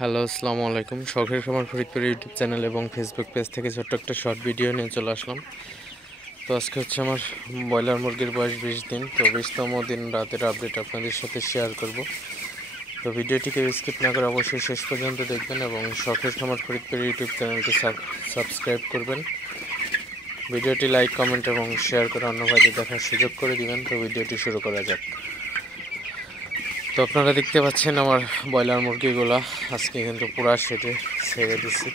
Hello, আসসালামু আলাইকুম। শখের খামার ফরিদপুর ইউটিউব চ্যানেল এবং ফেসবুক পেজ থেকে ছোট্ট একটা শর্ট ভিডিও নিয়ে চলে আসলাম। তো আজকে হচ্ছে আমার ব্রয়লার মুরগির বয়স 20 দিন। তো 20তম দিন রাতের আপডেট আপনাদের সাথে শেয়ার করব। তো ভিডিওটিকে স্কিপ না করে অবশ্যই শেষ পর্যন্ত দেখবেন এবং শখের খামার ফরিদপুর ইউটিউব চ্যানেলটি সাবস্ক্রাইব করবেন। ভিডিওটি লাইক, কমেন্ট এবং শেয়ার করে অন্য ভাইদের দেখার সুযোগ করে দিবেন। তো ভিডিওটি শুরু করা যাক। তো আপনারা দেখতে পাচ্ছেন আমার ব্রয়লার মুরগিগুলা আজকে কিন্তু পুরা সেটে ছেড়ে দিচ্ছি।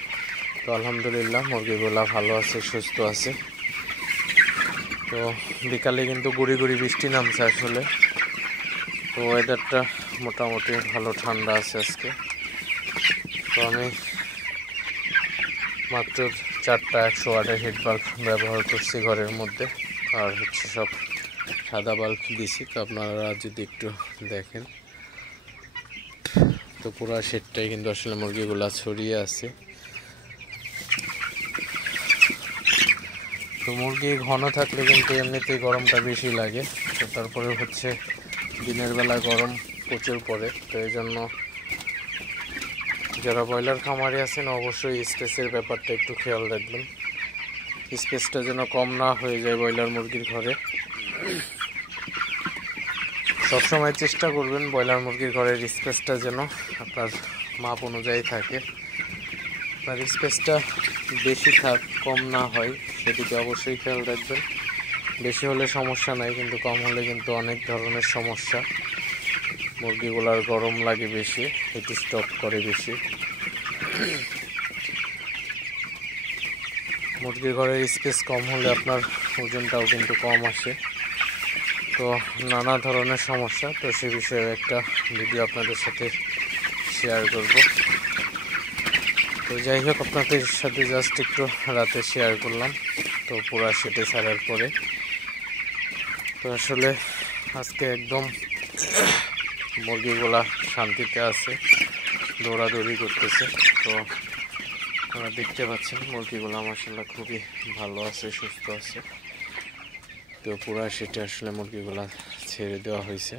তো আলহামদুলিল্লাহ মুরগিগুলা ভালো আছে, সুস্থ আছে। তো বিকালে কিন্তু গুড়ি গুড়ি বৃষ্টি নামছে আসলে। তো ওয়েদারটা মোটামুটি ভালো ঠান্ডা আছে আজকে। তো আমি মাত্র 4টা 100 ওয়াটের হিট বাল্ব ব্যবহার করছি ঘরের মধ্যে, আর হচ্ছে সব সাদা বাল্ব দিছি। তো আপনারা যদি একটু দেখেন, তো পুরো শেডটাই কিন্তু আসলে মুরগিগুলা ছড়িয়ে আছে। তো মুরগি ঘন থাকলে কিন্তু এমনিতেই গরমটা বেশি লাগে। তো তারপরে হচ্ছে দিনের বেলা গরম প্রচুর পড়ে। তো এই জন্য যারা ব্রয়লার খামারে আছেন অবশ্যই স্পেসের ব্যাপারটা একটু খেয়াল রাখবেন। স্পেসটা যেন কম না হয়ে যায় ব্রয়লার মুরগির ঘরে। সবসময় চেষ্টা করবেন ব্রয়লার মুরগির ঘরের স্পেসটা যেন আপনার মাপ অনুযায়ী থাকে। আপনার স্পেসটা বেশি কম না হয় সেদিকে অবশ্যই খেয়াল রাখবেন। বেশি হলে সমস্যা নাই, কিন্তু কম হলে কিন্তু অনেক ধরনের সমস্যা। মুরগিগুলার গরম লাগে বেশি, হিট স্ট্রোক করে বেশি। মুরগির ঘরের স্পেস কম হলে আপনার ওজনটাও কিন্তু কম আসে। তো নানা ধরনের সমস্যা। তো সে বিষয়ে একটা ভিডিও আপনাদের সাথে শেয়ার করব। তো যাই হোক, আপনাদের সাথে জাস্ট একটু রাতে শেয়ার করলাম। তো পুরা সেটে ছাড়ার পরে তো আসলে আজকে একদম মুরগিগুলা শান্তিতে আছে, দৌড়াদৌড়ি করতেছে। তো আপনারা দেখতে পাচ্ছেন মুরগিগুলো মাশাআল্লাহ খুবই ভালো আছে, সুস্থ আছে। তো পুরা সেটা আসলে মুরগিগুলা ছেড়ে দেওয়া হয়েছে।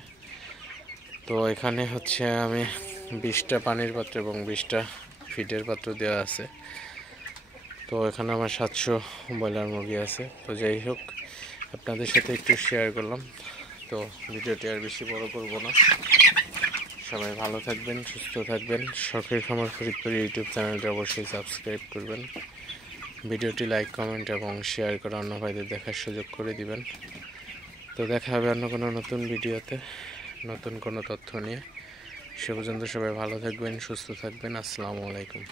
তো এখানে হচ্ছে আমি 20টা পানির পাত্র এবং 20টা ফিডের পাত্র দেওয়া আছে। তো এখানে আমার 700 ব্রয়লার মুরগি আছে। তো যাই হোক, আপনাদের সাথে একটু শেয়ার করলাম। তো ভিডিওটি আর বেশি বড় করব না। সবাই ভালো থাকবেন, সুস্থ থাকবেন। শখের খামার ফরিদপুর ইউটিউব চ্যানেলটি অবশ্যই সাবস্ক্রাইব করবেন। ভিডিওটি লাইক, কমেন্ট এবং শেয়ার করে অন্য ভাইদের দেখার সুযোগ করে দিবেন। তো দেখা হবে অন্য কোনো নতুন ভিডিওতে, নতুন কোনো তথ্য নিয়ে। সে পর্যন্ত সবাই ভালো থাকবেন, সুস্থ থাকবেন। আসসালামু আলাইকুম।